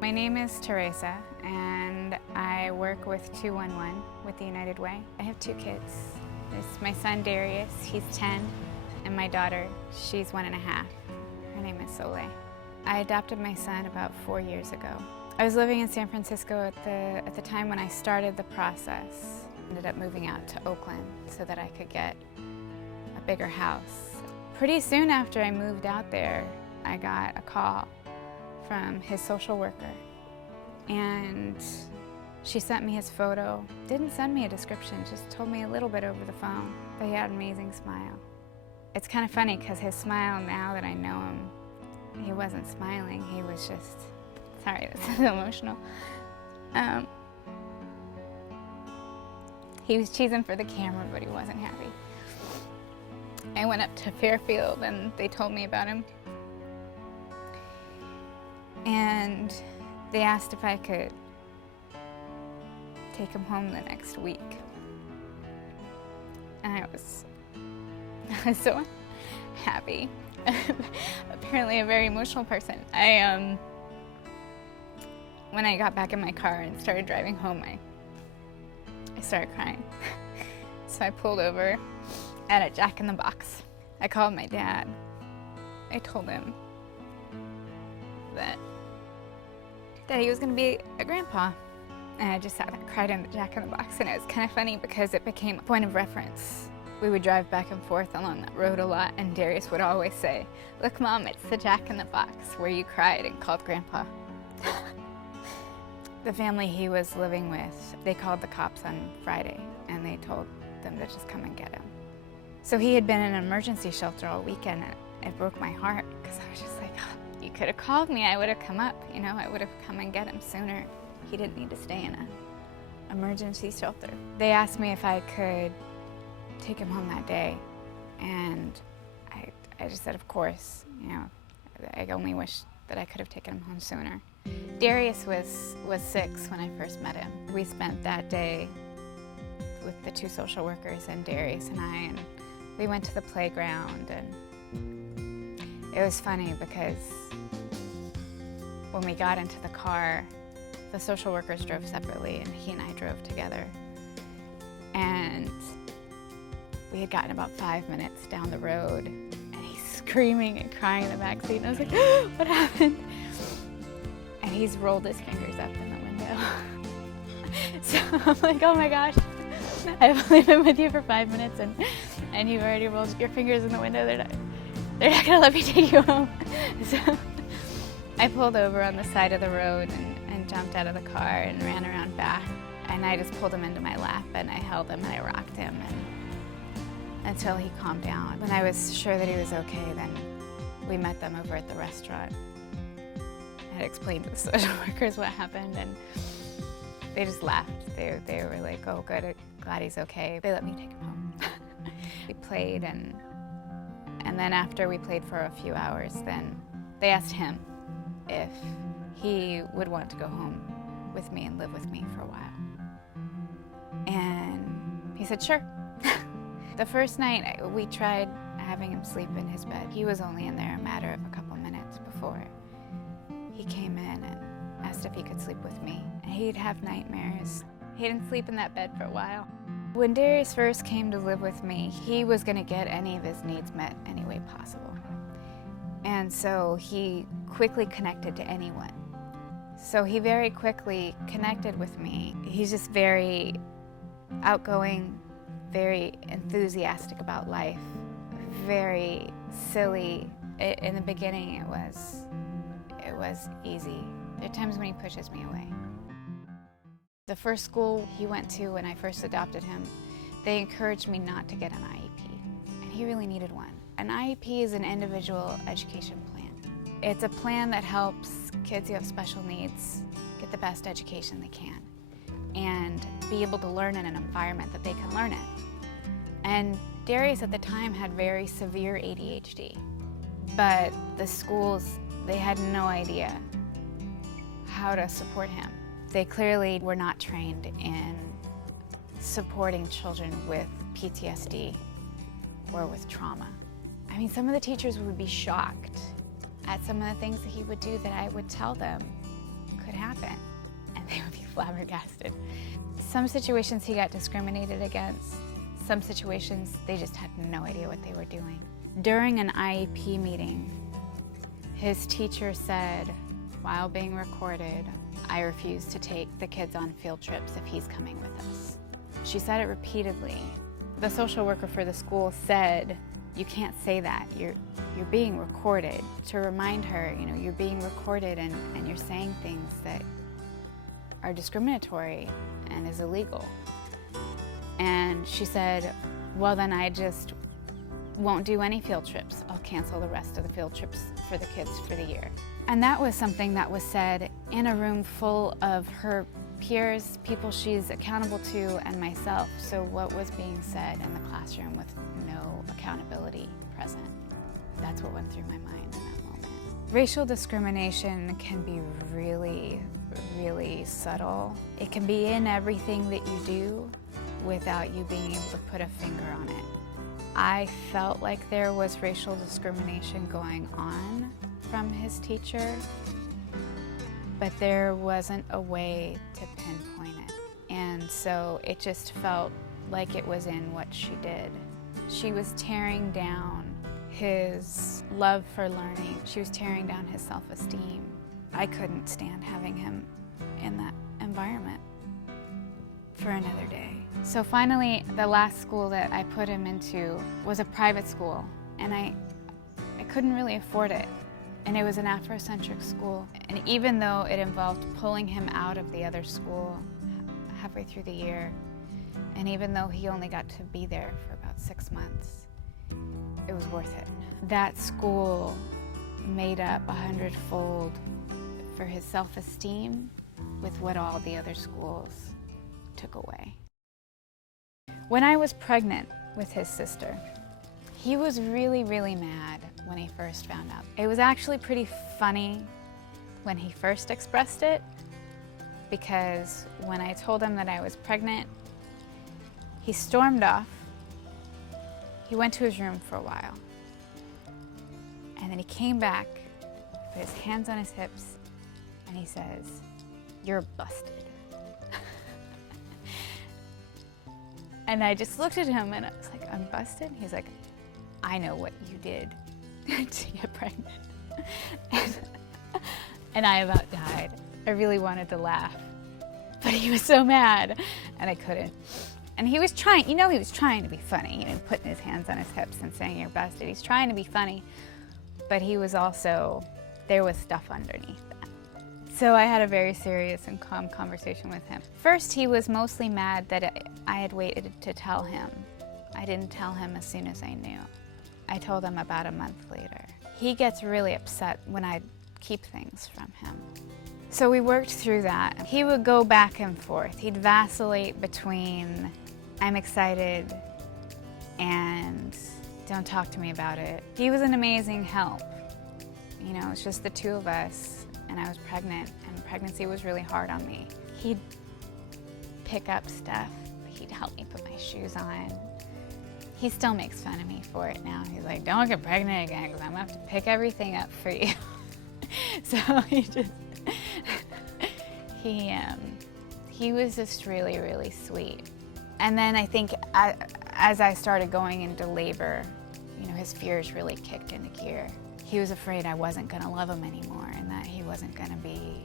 My name is Teresa, and I work with 211 with the United Way. I have 2 kids. There's my son Darius, he's 10, and my daughter, she's 1.5. Her name is Soleil. I adopted my son about 4 years ago. I was living in San Francisco at the time when I started the process. Ended up moving out to Oakland so that I could get a bigger house. Pretty soon after I moved out there, I got a call from his social worker, and she sent me his photo. Didn't send me a description, just told me a little bit over the phone, but he had an amazing smile. It's kind of funny because his smile, now that I know him, he wasn't smiling, he was just, sorry, this is emotional. He was cheesing for the camera, but he wasn't happy. I went up to Fairfield and they told me about him. And they asked if I could take him home the next week. And I was so happy. Apparently a very emotional person. When I got back in my car and started driving home, I started crying. So I pulled over at a Jack in the Box. I called my dad. I told him that he was going to be a grandpa. And I just sat there and cried in the Jack in the Box, and it was kind of funny because it became a point of reference. We would drive back and forth along that road a lot, and Darius would always say, "Look, Mom, it's the Jack in the Box where you cried and called Grandpa." The family he was living with, they called the cops on Friday, and they told them to just come and get him. So he had been in an emergency shelter all weekend, and it broke my heart because I was just like, oh, you could have called me, I would have come up, you know, I would have come and get him sooner. He didn't need to stay in an emergency shelter. They asked me if I could take him home that day, and I just said, of course, you know, I only wish that I could have taken him home sooner. Darius was 6 when I first met him. We spent that day with the 2 social workers and Darius and I, and we went to the playground, and it was funny because when we got into the car, the social workers drove separately and he and I drove together. And we had gotten about 5 minutes down the road, and he's screaming and crying in the back seat, and I was like, oh, what happened? And he's rolled his fingers up in the window. So I'm like, oh my gosh, I've only been with you for 5 minutes, and you've already rolled your fingers in the window. They're not gonna let me take you home. So I pulled over on the side of the road and jumped out of the car and ran around back, and I just pulled him into my lap, and I held him and I rocked him until he calmed down. When I was sure that he was okay, then we met them over at the restaurant. I had explained to the social workers what happened, and they just laughed. They were like, oh good, glad he's okay. They let me take him home. We played, and then after we played for a few hours, then they asked him if he would want to go home with me and live with me for a while. And he said, sure. The first night we tried having him sleep in his bed. He was only in there a matter of a couple minutes before he came in and asked if he could sleep with me. And he'd have nightmares. He didn't sleep in that bed for a while. When Darius first came to live with me, he was going to get any of his needs met any way possible. And so he quickly connected to anyone. So he very quickly connected with me. He's just very outgoing, very enthusiastic about life, very silly. In the beginning, it was easy. There are times when he pushes me away. The first school he went to when I first adopted him, they encouraged me not to get an IEP, and he really needed one. An IEP is an individual education plan. It's a plan that helps kids who have special needs get the best education they can and be able to learn in an environment that they can learn in. And Darius at the time had very severe ADHD, but the schools, they had no idea how to support him. They clearly were not trained in supporting children with PTSD or with trauma. I mean, some of the teachers would be shocked at some of the things that he would do that I would tell them could happen? And they would be flabbergasted. Some situations he got discriminated against. Some situations they just had no idea what they were doing. During an IEP meeting, his teacher said, while being recorded, I refuse to take the kids on field trips if he's coming with us. She said it repeatedly. The social worker for the school said, you can't say that, you're being recorded. To remind her, you know, you're being recorded and you're saying things that are discriminatory and is illegal. And she said, well, then I just won't do any field trips. I'll cancel the rest of the field trips for the kids for the year. And that was something that was said in a room full of her peers, people she's accountable to, and myself. So what was being said in the classroom with no accountability present? That's what went through my mind in that moment. Racial discrimination can be really, really subtle. It can be in everything that you do without you being able to put a finger on it. I felt like there was racial discrimination going on from his teacher, but there wasn't a way to pinpoint it. And so it just felt like it was in what she did. She was tearing down his love for learning. She was tearing down his self-esteem. I couldn't stand having him in that environment for another day. So finally, the last school that I put him into was a private school, and I couldn't really afford it. And it was an Afrocentric school. And even though it involved pulling him out of the other school halfway through the year, and even though he only got to be there for about 6 months, it was worth it. That school made up 100-fold for his self-esteem with what all the other schools took away. When I was pregnant with his sister, he was really, really mad when he first found out. It was actually pretty funny when he first expressed it, because when I told him that I was pregnant, he stormed off. He went to his room for a while. And then he came back, put his hands on his hips, and he says, "You're busted." And I just looked at him and I was like, "I'm busted?" He's like, "I know what you did to get pregnant." And I about died. I really wanted to laugh, but he was so mad and I couldn't. And he was trying, you know, he was trying to be funny, you know, putting his hands on his hips and saying, "You're busted." He's trying to be funny, but he was also, there was stuff underneath that. So I had a very serious and calm conversation with him. First, he was mostly mad that I had waited to tell him. I didn't tell him as soon as I knew. I told him about a month later. He gets really upset when I keep things from him. So we worked through that. He would go back and forth. He'd vacillate between, "I'm excited," and "Don't talk to me about it." He was an amazing help. You know, it's just the two of us, and I was pregnant, and pregnancy was really hard on me. He'd pick up stuff. He'd help me put my shoes on. He still makes fun of me for it now. He's like, "Don't get pregnant again, because I'm gonna have to pick everything up for you." So he was just really, really sweet. And then I think as I started going into labor, you know, his fears really kicked into gear. He was afraid I wasn't gonna love him anymore and that he wasn't gonna be,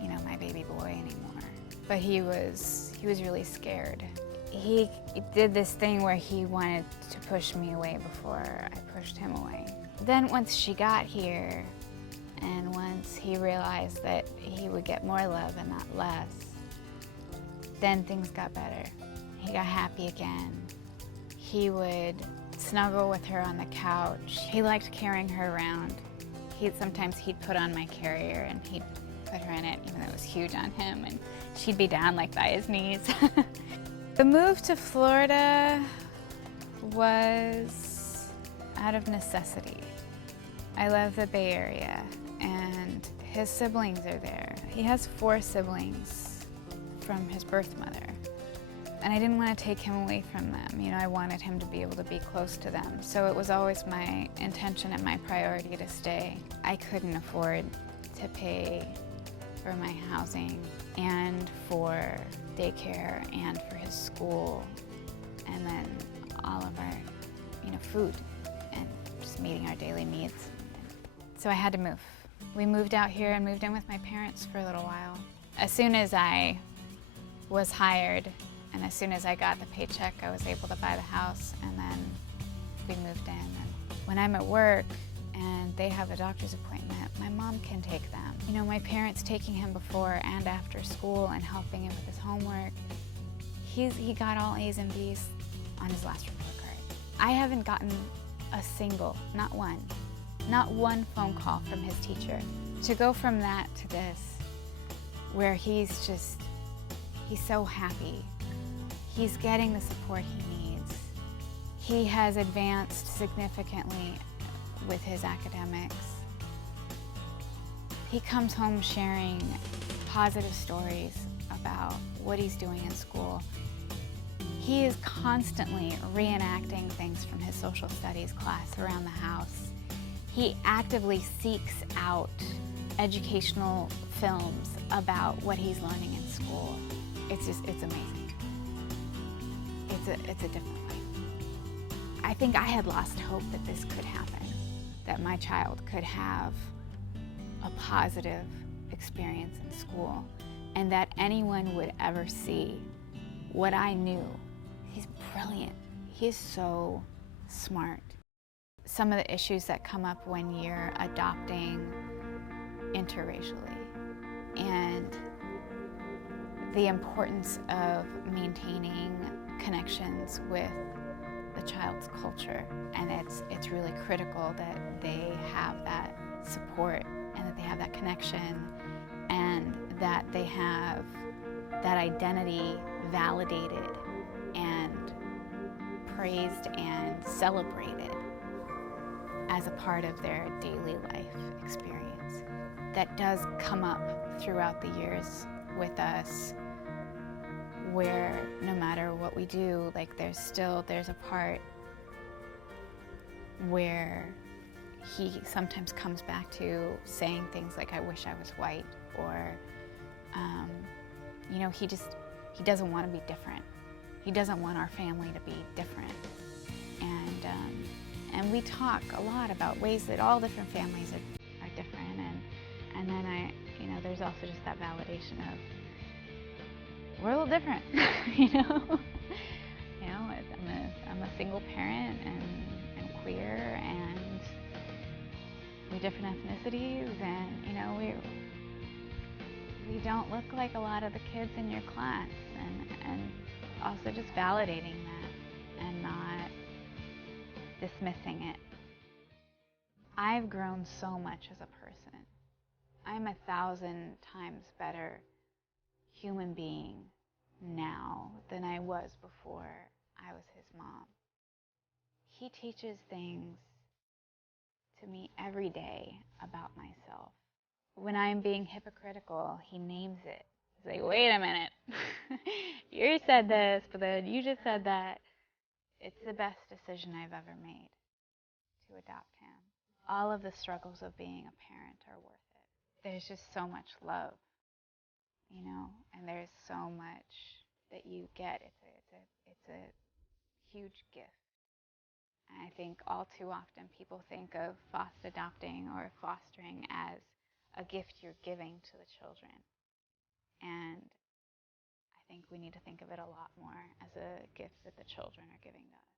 you know, my baby boy anymore. But he was really scared. He did this thing where he wanted to push me away before I pushed him away. Then once she got here, and once he realized that he would get more love and not less, then things got better. He got happy again. He would snuggle with her on the couch. He liked carrying her around. Sometimes he'd put on my carrier and he'd put her in it, even though it was huge on him, and she'd be down like by his knees. The move to Florida was out of necessity. I love the Bay Area, and his siblings are there. He has 4 siblings from his birth mother, and I didn't want to take him away from them. You know, I wanted him to be able to be close to them, so it was always my intention and my priority to stay. I couldn't afford to pay for my housing and for daycare and for his school, and then all of our, food and just meeting our daily needs. So I had to move. We moved out here and moved in with my parents for a little while. As soon as I was hired and as soon as I got the paycheck, I was able to buy the house, and then we moved in. And when I'm at work and they have a doctor's appointment, my mom can take them. My parents taking him before and after school and helping him with his homework. He got all A's and B's on his last report card. I haven't gotten a single, not one phone call from his teacher. To go from that to this, where he's so happy. He's getting the support he needs. He has advanced significantly with his academics. He comes home sharing positive stories about what he's doing in school. He is constantly reenacting things from his social studies class around the house. He actively seeks out educational films about what he's learning in school. It's amazing. It's a different life. I think I had lost hope that this could happen, that my child could have a positive experience in school, and that anyone would ever see what I knew. He's brilliant. He is so smart. Some of the issues that come up when you're adopting interracially, and the importance of maintaining connections with the child's culture. And it's really critical that they have that support and that they have that connection and that they have that identity validated and praised and celebrated as a part of their daily life experience. That does come up throughout the years with us, where no matter what we do, there's a part where he sometimes comes back to saying things like, I wish I was white, or he doesn't want to be different. He doesn't want our family to be different. And we talk a lot about ways that all different families are different, and then there's also just that validation of, we're a little different. I'm a single parent and queer, and we're different ethnicities, and we don't look like a lot of the kids in your class, and also just validating that and not dismissing it. I've grown so much as a person. I'm 1,000 times better human being now than I was before I was his mom. He teaches things to me every day about myself. When I'm being hypocritical, he names it. He's like, wait a minute. You said this, but then you just said that. It's the best decision I've ever made to adopt him. All of the struggles of being a parent are worth it. There's just so much love, and there's so much that you get. It's a huge gift. And I think all too often people think of foster adopting or fostering as a gift you're giving to the children. And I think we need to think of it a lot more as a gift that the children are giving to us.